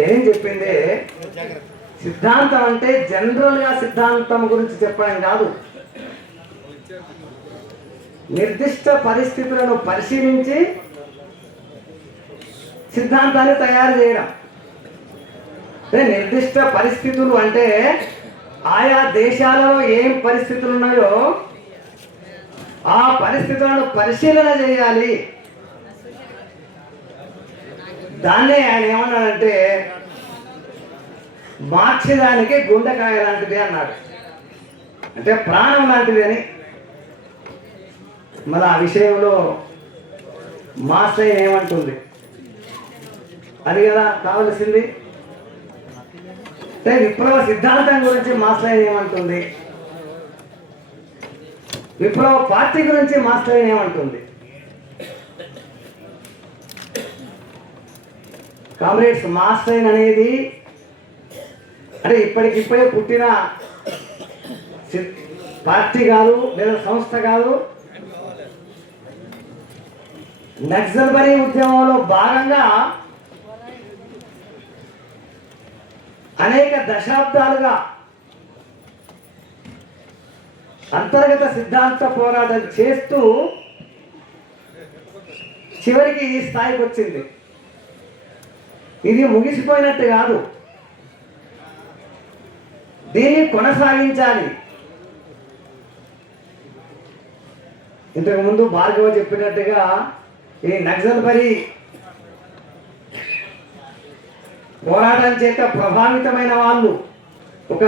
నేను చెప్పిందే? సిద్ధాంతం అంటే జనరల్గా సిద్ధాంతం గురించి చెప్పడం కాదు. నిర్దిష్ట పరిస్థితులను పరిశీలించి సిద్ధాంతాన్ని తయారు చేయడం. నిర్దిష్ట పరిస్థితులు అంటే ఆయా దేశాలలో ఏం పరిస్థితులు ఉన్నాయో ఆ పరిస్థితులను పరిశీలన చేయాలి. దాన్నే ఆయన ఏమన్నాడంటే మార్చేదానికి గుండెకాయ లాంటిది అన్నాడు. అంటే ప్రాణం లాంటిది అని. మరి ఆ విషయంలో మాస్టర్ ఏమంటుంది? అది కదా కావలసింది. అంటే విప్లవ సిద్ధాంతం గురించి మాస్టర్ ఏమంటుంది? విప్లవ పార్టీ గురించి మాస్టర్ ఏమంటుంది? కామ్రేడ్స్ మాస్టర్ అనేది అంటే ఇప్పటికిప్పుడే పుట్టిన సి- పార్టీ కాదు లేదా సంస్థ కాదు. నక్సల్బరీ ఉద్యమంలో భాగంగా అనేక దశాబ్దాలుగా అంతర్గత సిద్ధాంత పోరాటం చేస్తూ చివరికి ఈ స్థాయికి వచ్చింది. ఇది ముగిసిపోయినట్టు కాదు. దీన్ని కొనసాగించాలి. ఇంతకు ముందు భార్గవ చెప్పినట్టుగా ఈ పరి పోరాటం చేత ప్రభావితమైన వాళ్ళు ఒక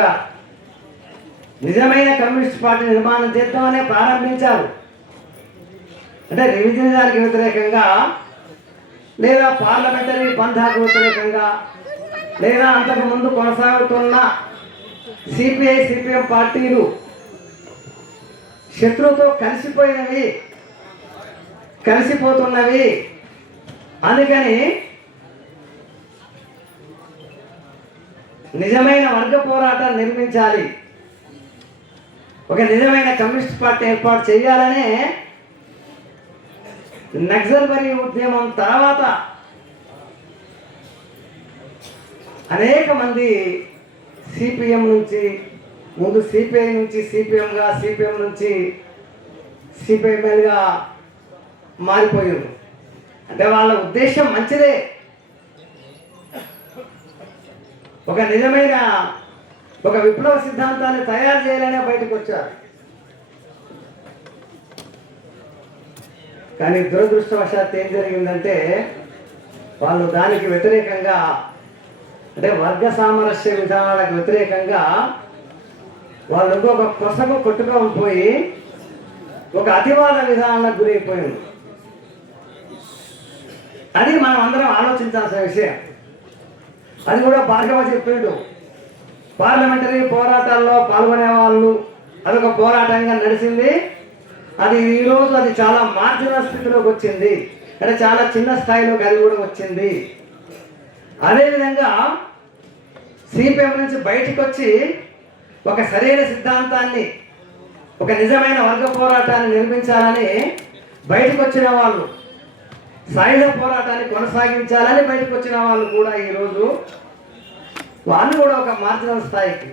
నిజమైన కమ్యూనిస్ట్ పార్టీ నిర్మాణం చేద్దామనే ప్రారంభించారు. అంటే రివిజనిజానికి వ్యతిరేకంగా లేదా పార్లమెంటరీ పంథాకు వ్యతిరేకంగా లేదా అంతకు ముందు కొనసాగుతున్న సిపిఐ సిపిఎం పార్టీలు శత్రువుతో కలిసిపోయినవి కలిసిపోతున్నవి. అందుకని నిజమైన వర్గ పోరాటం నిర్మించాలి. ఒక నిజమైన కమ్యూనిస్ట్ పార్టీ ఏర్పాటు చేయాలనే నక్సల్బరీ ఉద్యమం తర్వాత అనేక మంది సిపిఎం నుంచి ముందు సిపిఐ నుంచి సిపిఎంగా సిపిఎం నుంచి సిపిఎంఎల్గా మారిపోయారు. అంటే వాళ్ళ ఉద్దేశం మంచిదే. ఒక నిజమైన ఒక విప్లవ సిద్ధాంతాన్ని తయారు చేయాలనే బయటకు వచ్చారు. కానీ దురదృష్టవశాత్తు ఏం జరిగిందంటే వాళ్ళు దానికి వ్యతిరేకంగా అంటే వర్గ సామరస్య విధానాలకు వ్యతిరేకంగా వాళ్ళు ఇంకొక కొసకు కొట్టుకొని పోయి ఒక అతివాద విధానాలకు గురైపోయింది అది మనం అందరం ఆలోచించాల్సిన విషయం. అది కూడా భార్గవ చెప్పిండు. పార్లమెంటరీ పోరాటాల్లో పాల్గొనే వాళ్ళు అదొక పోరాటంగా నడిచింది. అది ఈరోజు అది చాలా మార్జినల్ స్థితిలోకి వచ్చింది. అంటే చాలా చిన్న స్థాయిలోకి అది కూడా వచ్చింది. అదేవిధంగా సిపిఎం నుంచి బయటకు వచ్చి ఒక సరైన సిద్ధాంతాన్ని ఒక నిజమైన వర్గ పోరాటాన్ని నిర్మించాలని బయటకు వచ్చిన వాళ్ళు సాయుధ పోరాటాన్ని కొనసాగించాలని బయటకు వచ్చిన వాళ్ళు కూడా ఈరోజు వాళ్ళు కూడా ఒక మార్జినల్ స్థాయికి.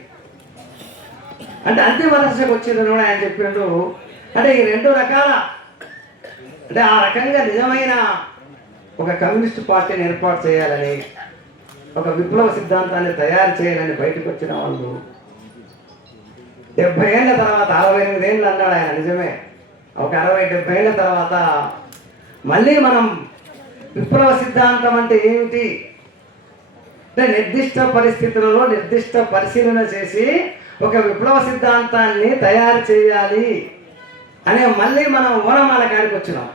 అంటే అంతిమ దశకు వచ్చిందని కూడా ఆయన చెప్పినట్టు అంటే ఈ రెండు రకాల అంటే ఆ రకంగా నిజమైన ఒక కమ్యూనిస్ట్ పార్టీని ఏర్పాటు చేయాలని ఒక విప్లవ సిద్ధాంతాన్ని తయారు చేయాలని బయటకు వచ్చిన వాళ్ళు డెబ్బై ఏళ్ళ తర్వాత అరవై ఎనిమిది ఏళ్ళు అన్నాడు ఆయన నిజమే. ఒక అరవై డెబ్బై ఏళ్ళ తర్వాత మళ్ళీ మనం విప్లవ సిద్ధాంతం అంటే ఏమిటి? అంటే నిర్దిష్ట పరిస్థితులలో నిర్దిష్ట పరిశీలన చేసి ఒక విప్లవ సిద్ధాంతాన్ని తయారు చేయాలి. అనే మళ్ళీ మనం ఓనమాల కాడికి వచ్చినాం.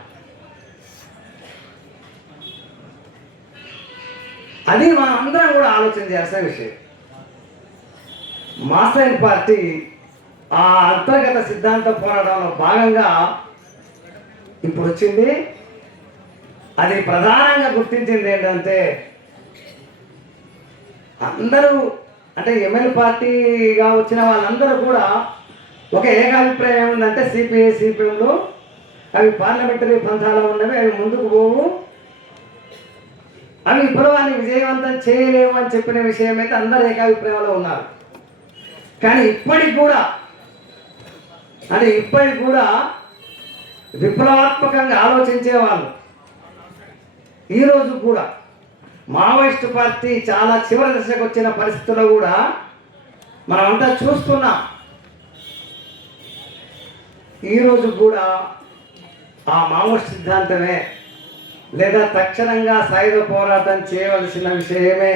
అది మనం అందరం కూడా ఆలోచన చేయాల్సిన విషయం. మాస్టర్ పార్టీ ఆ అంతర్గత సిద్ధాంత పోరాటంలో భాగంగా ఇప్పుడు వచ్చింది. అది ప్రధానంగా గుర్తించింది ఏంటంటే అందరూ అంటే ఎమ్మెల్యే పార్టీగా వచ్చిన వాళ్ళందరూ కూడా ఒక ఏకాభిప్రాయం ఉందంటే సిపిఐ సిపిఎంలు అవి పార్లమెంటరీ పంథాలో ఉన్నవి అవి ముందుకు పోవు. అవి విప్లవాన్ని విజయవంతం చేయలేము అని చెప్పిన విషయం అయితే అందరూ ఏకాభిప్రాయంలో ఉన్నారు. కానీ ఇప్పటికి కూడా అంటే ఇప్పటికి కూడా విప్లవాత్మకంగా ఆలోచించే వాళ్ళు ఈరోజు కూడా మావోయిస్ట్ పార్టీ చాలా చివరి దశకు వచ్చిన పరిస్థితుల్లో కూడా మనమంతా చూస్తున్నాం. ఈరోజు కూడా ఆ మామూలు సిద్ధాంతమే లేదా తక్షణంగా సాయుధ పోరాటం చేయవలసిన విషయమే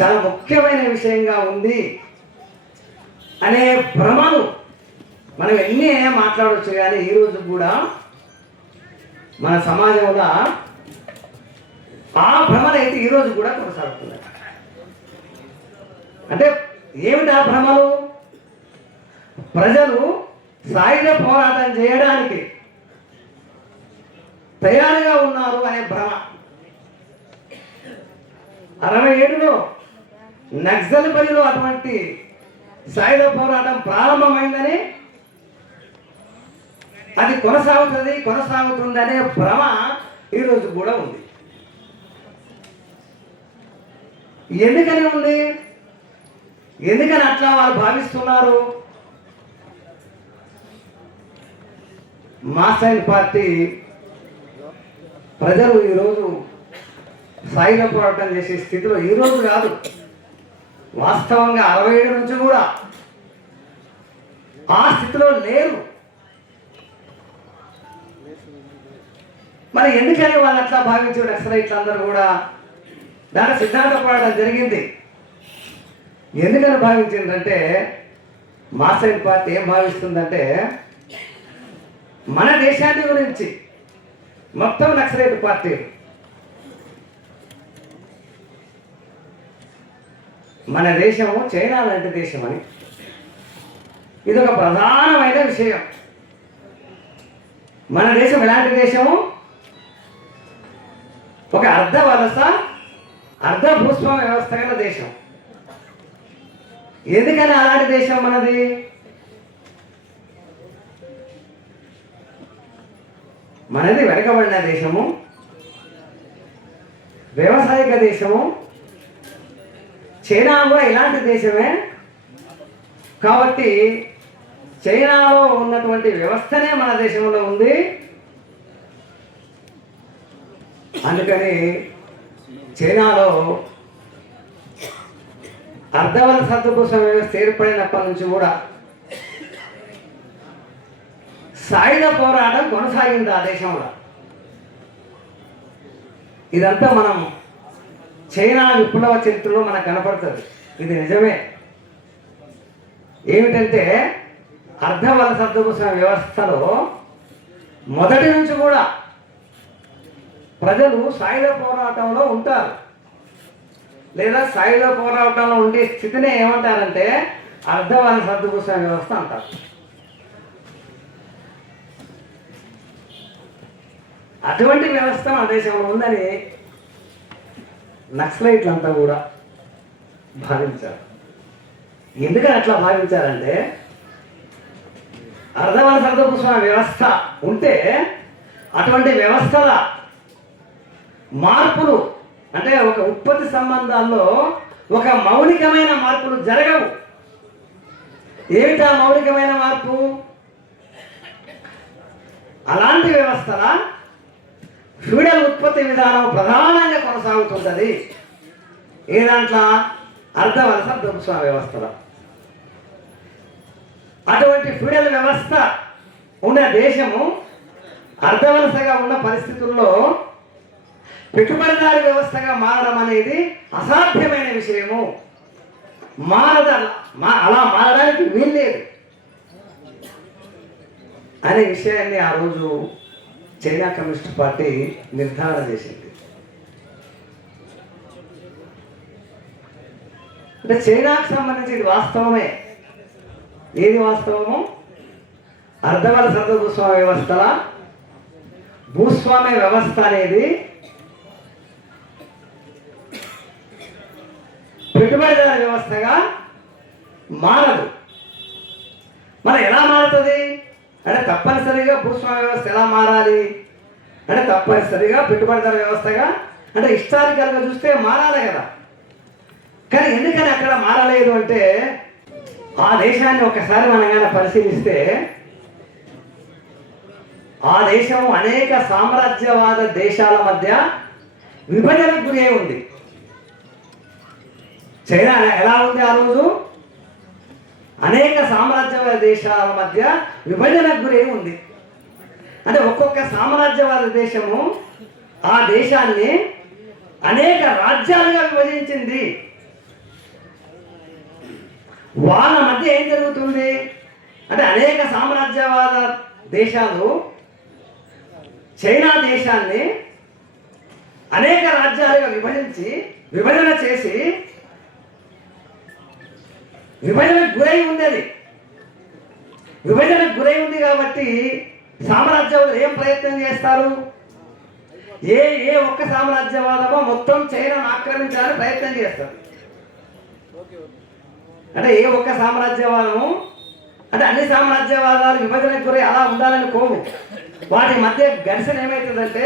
చాలా ముఖ్యమైన విషయంగా ఉంది అనే భ్రమలు మనం ఎన్ని మాట్లాడవచ్చు కానీ ఈరోజు కూడా మన సమాజంలో ఆ భ్రమలు అయితే ఈరోజు కూడా కొనసాగుతున్నాయి అంటే ఏమిటి ఆ భ్రమలు? ప్రజలు సాయుధ పోరాటం చేయడానికి తయారుగా ఉన్నారు అనే భ్రమ. అరవై ఏడులో నక్సల్ బరిలో అటువంటి సాయుధ పోరాటం ప్రారంభమైందని అది కొనసాగుతుంది కొనసాగుతుంది అనే భ్రమ ఈరోజు కూడా ఉంది. ఎందుకని ఉంది? ఎందుకని అట్లా వాళ్ళు భావిస్తున్నారు? మాసైన్ పార్టీ ప్రజలు ఈరోజు సాయుధ పోరాటం చేసే స్థితిలో ఈరోజు కాదు. వాస్తవంగా అరవై ఏడు నుంచి కూడా ఆ స్థితిలో లేరు. మరి ఎందుకని వాళ్ళు అట్లా భావించారు? ఎక్సరైట్లు అందరూ కూడా దాని సిద్ధాంత పోరాటం జరిగింది. ఎందుకని భావించిందంటే మాసైన్ పార్టీ ఏం భావిస్తుందంటే మన దేశాన్ని గురించి మొత్తం నక్సలైట్ పార్టీ. మన దేశము చైనా లాంటి దేశం అని. ఇది ఒక ప్రధానమైన విషయం. మన దేశం ఎలాంటి దేశము? ఒక అర్ధ వలస అర్ధ భూస్వామ్య వ్యవస్థ గల దేశం. ఎందుకని అలాంటి దేశం మనది? మనది వెనకబడిన దేశము వ్యవసాయక దేశము చైనా కూడా ఇలాంటి దేశమే. కాబట్టి చైనాలో ఉన్నటువంటి వ్యవస్థనే మన దేశంలో ఉంది. అందుకని చైనాలో అర్ధవల సత్తుకోసం వ్యవస్థ ఏర్పడినప్పటి నుంచి కూడా సాయుధ పోరాటం కొనసాగింది ఆ దేశంలో. ఇదంతా మనం చైనా విప్లవ చరిత్రలో మనకు కనపడుతుంది. ఇది నిజమే. ఏమిటంటే అర్ధవల సర్దుకోసం వ్యవస్థలో మొదటి నుంచి కూడా ప్రజలు సాయుధ పోరాటంలో ఉంటారు. లేదా సాయుధ పోరాటంలో ఉండే స్థితిని ఏమంటారంటే అర్ధవల సర్దుకోసం వ్యవస్థ అంటారు. అటువంటి వ్యవస్థ మన దేశంలో ఉందని నక్సలైట్లంతా కూడా భావించారు. ఎందుకని అట్లా భావించారంటే అర్ధవల సర్దభూస్వామ వ్యవస్థ ఉంటే అటువంటి వ్యవస్థల మార్పులు అంటే ఒక ఉత్పత్తి సంబంధాల్లో ఒక మౌలికమైన మార్పులు జరగవు. ఏమిటా మౌలికమైన మార్పు? అలాంటి వ్యవస్థల ఫ్యూడల్ ఉత్పత్తి విధానం ప్రధానంగా కొనసాగుతుంటుంది. ఏ దాంట్లో? అర్ధవలస భూస్వామ్య వ్యవస్థలో. అటువంటి ఫ్యూడల్ వ్యవస్థ ఉన్న దేశము అర్ధవలసగా ఉన్న పరిస్థితుల్లో పెట్టుబడిదారు వ్యవస్థగా మారడం అనేది అసాధ్యమైన విషయము. మారద మా అలా మారడానికి వీల్లేదు. అనే విషయాన్ని ఆ రోజు చైనా కమ్యూనిస్ట్ పార్టీ నిర్ధారణ చేసింది. అంటే చైనాకు సంబంధించి ఇది వాస్తవమే. ఏది వాస్తవము? అర్ధవల సర్వ భూస్వామ్య వ్యవస్థల భూస్వామ్య వ్యవస్థ అనేది పెట్టుబడిదార వ్యవస్థగా మారదు. మరి ఎలా మారుతుంది? అంటే తప్పనిసరిగా భూస్వామ్య వ్యవస్థ ఎలా మారాలి? అంటే తప్పనిసరిగా పెట్టుబడిదారు వ్యవస్థగా అంటే హిస్టారికల్గా చూస్తే మారాలి కదా. కానీ ఎందుకని అక్కడ మారలేదు అంటే ఆ దేశాన్ని ఒకసారి మనం పరిశీలిస్తే ఆ దేశం అనేక సామ్రాజ్యవాద దేశాల మధ్య విభజనకు గురి ఉంది. చైనా ఎలా ఉంది ఆ రోజు? అనేక సామ్రాజ్యవాద దేశాల మధ్య విభజనకు గురే ఉంది. అంటే ఒక్కొక్క సామ్రాజ్యవాద దేశము ఆ దేశాన్ని అనేక రాజ్యాలుగా విభజించింది. వాళ్ళ మధ్య ఏం జరుగుతుంది? అంటే అనేక సామ్రాజ్యవాద దేశాలు చైనా దేశాన్ని అనేక రాజ్యాలుగా విభజించి విభజన చేసి విభజనకు గురై ఉంది అది విభజనకు గురై ఉంది కాబట్టి సామ్రాజ్యవాదులు ఏం ప్రయత్నం చేస్తారు? ఏ ఏ ఒక్క సామ్రాజ్యవాదమో మొత్తం చైనాను ఆక్రమించాలని ప్రయత్నం చేస్తారు. అంటే ఏ ఒక్క సామ్రాజ్యవాదము అంటే అన్ని సామ్రాజ్యవాదాలు విభజనకు గురై అలా ఉండాలని కోము. వాటి మధ్య ఘర్షణ ఏమవుతుందంటే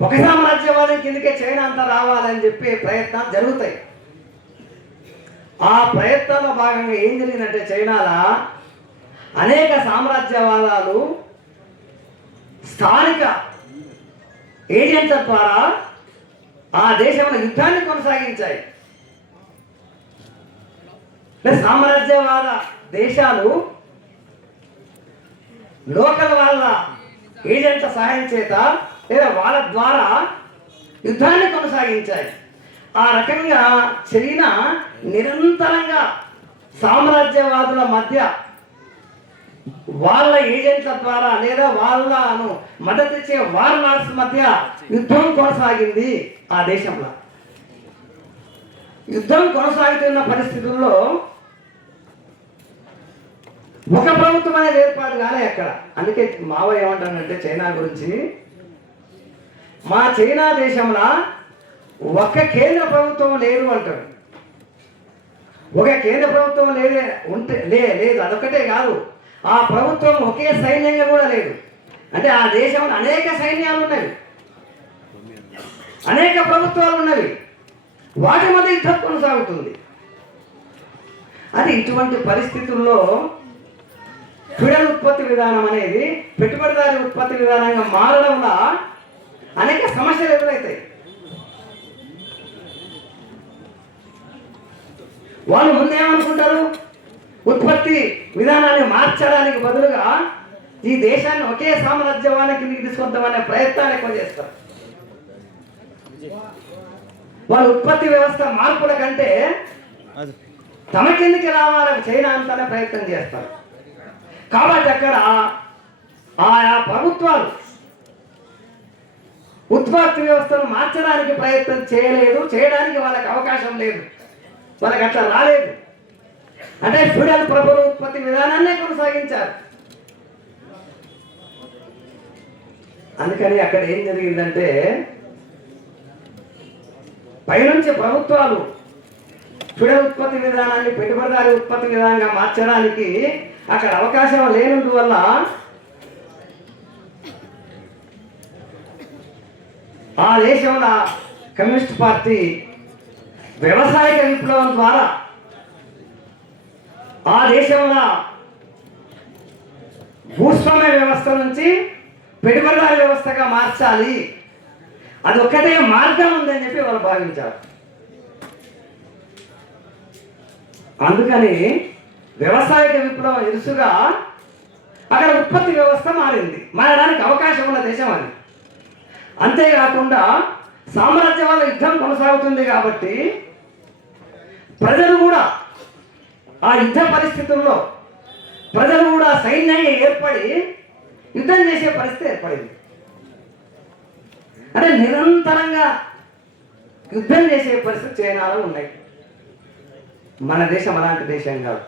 ఒక సామ్రాజ్యవాదం కిందకే చైనా అంతా రావాలని చెప్పి ప్రయత్నాలు జరుగుతాయి. ఆ ప్రయత్నంలో భాగంగా ఏం జరిగిందంటే చైనాలో అనేక సామ్రాజ్యవాదాలు స్థానిక ఏజెంట్ల ద్వారా ఆ దేశంలో యుద్ధాన్ని కొనసాగించాయి. లేదా సామ్రాజ్యవాద దేశాలు లోకల్ వాళ్ళ ఏజెంట్ల సహాయం చేత లేదా వాళ్ళ ద్వారా యుద్ధాన్ని కొనసాగించాయి. ఆ రకంగా చైనా నిరంతరంగా సామ్రాజ్యవాదుల మధ్య వాళ్ళ ఏజెంట్ల ద్వారా లేదా వాళ్ళను మద్దతు ఇచ్చే వార్నర్స్ మధ్య యుద్ధం కొనసాగింది ఆ దేశంలో. యుద్ధం కొనసాగుతున్న పరిస్థితుల్లో ఒక ప్రభుత్వం అనేది ఏర్పాటు కాలే అక్కడ. అందుకే మావ ఏమంటానంటే చైనా గురించి మా చైనా దేశంలో ఒక కేంద్ర ప్రభుత్వం లేదు అంటాడు. ఒక కేంద్ర ప్రభుత్వం లేదే ఉంటే లే లేదు అదొక్కటే కాదు. ఆ ప్రభుత్వం ఒకే సైన్యంగా కూడా లేదు. అంటే ఆ దేశంలో అనేక సైన్యాలు ఉన్నవి. అనేక ప్రభుత్వాలు ఉన్నవి. వాటి మధ్య యుద్ధం కొనసాగుతుంది. అది ఇటువంటి పరిస్థితుల్లో ఫిడల్ ఉత్పత్తి విధానం అనేది పెట్టుబడిదారి ఉత్పత్తి విధానంగా వల్ల అనేక సమస్యలు ఎదురవుతాయి వాళ్ళు ముందేమనుకుంటారు? ఉత్పత్తి విధానాన్ని మార్చడానికి బదులుగా ఈ దేశాన్ని ఒకే సామ్రాజ్యవానికి తీసుకొద్దామనే ప్రయత్నాన్ని ఎక్కువ చేస్తారు. వాళ్ళ ఉత్పత్తి వ్యవస్థ మార్పుల కంటే తమ కిందికి రావాలని చైనా అంతానే ప్రయత్నం చేస్తారు. కాబట్టి అక్కడ ఆయా ప్రభుత్వాలు ఉత్పత్తి వ్యవస్థను మార్చడానికి ప్రయత్నం చేయలేదు చేయడానికి వాళ్ళకి అవకాశం లేదు. వాళ్ళకి అట్లా రాలేదు. అంటే ఫిడల్ ప్రభుల ఉత్పత్తి విధానాన్నే కొనసాగించారు. అందుకని అక్కడ ఏం జరిగిందంటే పైనుంచి ప్రభుత్వాలు ఫిడల్ ఉత్పత్తి విధానాన్ని పెట్టుబడిదారి ఉత్పత్తి విధానంగా మార్చడానికి అక్కడ అవకాశం లేనందువల్ల ఆ దేశంలో కమ్యూనిస్ట్ పార్టీ వ్యవసాయక విప్లవం ద్వారా ఆ దేశంలో భూస్వామ్య వ్యవస్థ నుంచి పెట్టుబడిదారు వ్యవస్థగా మార్చాలి. అది ఒక్కటే మార్గం ఉందని చెప్పి వాళ్ళు భావించారు. అందుకని వ్యవసాయక విప్లవం ఇరుసుగా అక్కడ ఉత్పత్తి వ్యవస్థ మారింది. మారడానికి అవకాశం ఉన్న దేశం అది. అంతేకాకుండా సామ్రాజ్యవాద యుద్ధం కొనసాగుతుంది కాబట్టి ప్రజలు కూడా ఆ యుద్ధ పరిస్థితుల్లో ప్రజలు కూడా సైన్యంగా ఏర్పడి యుద్ధం చేసే పరిస్థితి ఏర్పడింది. అంటే నిరంతరంగా యుద్ధం చేసే పరిస్థితి చైనాలో ఉన్నాయి. మన దేశం అలాంటి దేశం కాదు.